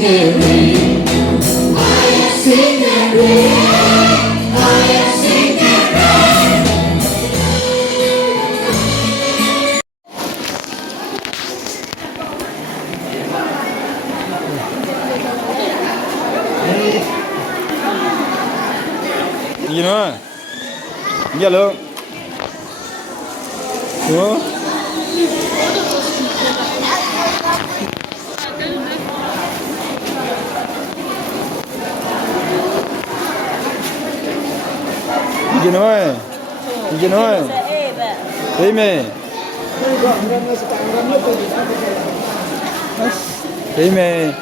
the rain. I have seen the rain. I have seen the rain. Gì nữa? Giờ luôn. Ủa? Gì nữa? Gì nữa? Thấy mày. Thấy mày.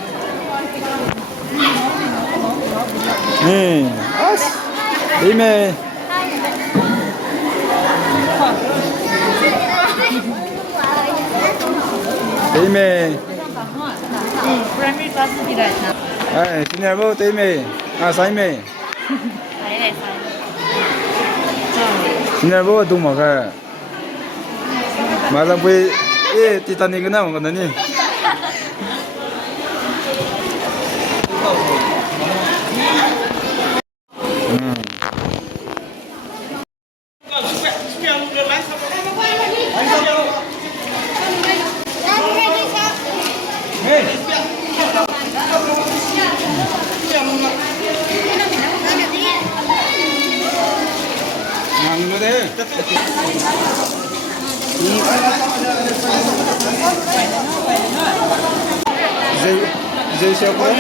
Nè. Thấy mày. Thấy mày. Primary class đi lại nào. Ai, xin chào bố thấy mày. À, sai mày. Thấy này sai. Xin chào bố tung mà cái. Mà là bây, Titanic cái nào mà cái này. Mang nó thế. Dây xe có.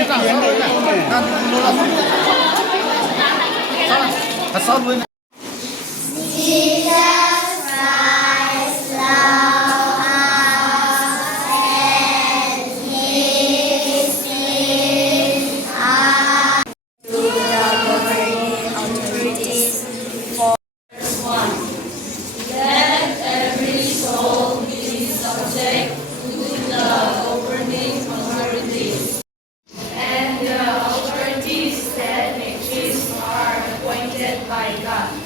And the authorities that make peace are appointed by God.